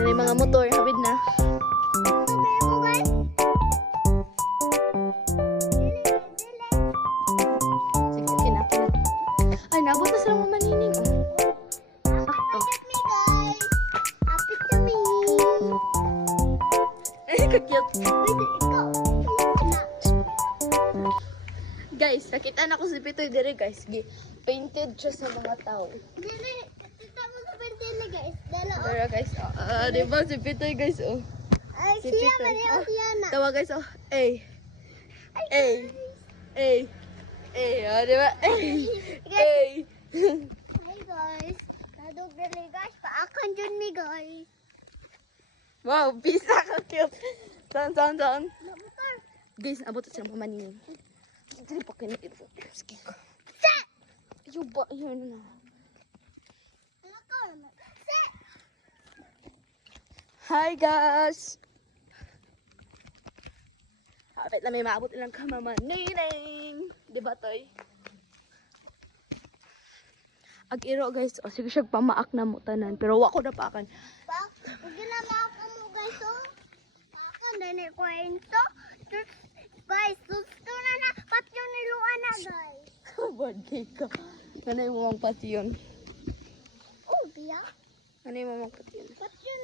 May mga motor, habid na. Sige, kinakina. Ay, nabot na sila mga manining. Sakto. Ay, ka-cute. Guys, nakita na ko si Pitoy dire guys. Painted siya sa mga tao. Pero guys, di ba si Pitoy guys, oh. Si Pitoy. Tawa guys, oh. Ay. Ay. Ay. Ay, di ba? Ay. Ay. Hi guys. Kadug dali guys, paakan dyan mi guys. Wow, pisa ka cute. Saan? Motor. Guys, abot sa mga manining. Dili pa kinit. Sige ko. Sa! Ayun ba? Ayun na. Sa! Hi guys! Kapit na may maabot ilang kamamanining. Diba toy? Ag-iro guys. O sige siya pamaak na mo tanan. Pero wako na pa akan. Pa, ginawa ka mo guys, oh. Paakan, dali kwento. Guys, gusto na pati yung niluan na guys. Bagay ka. Kanay mo mang pati yun. Oh, biya. Kanay mo mang pati yun. Pati yun.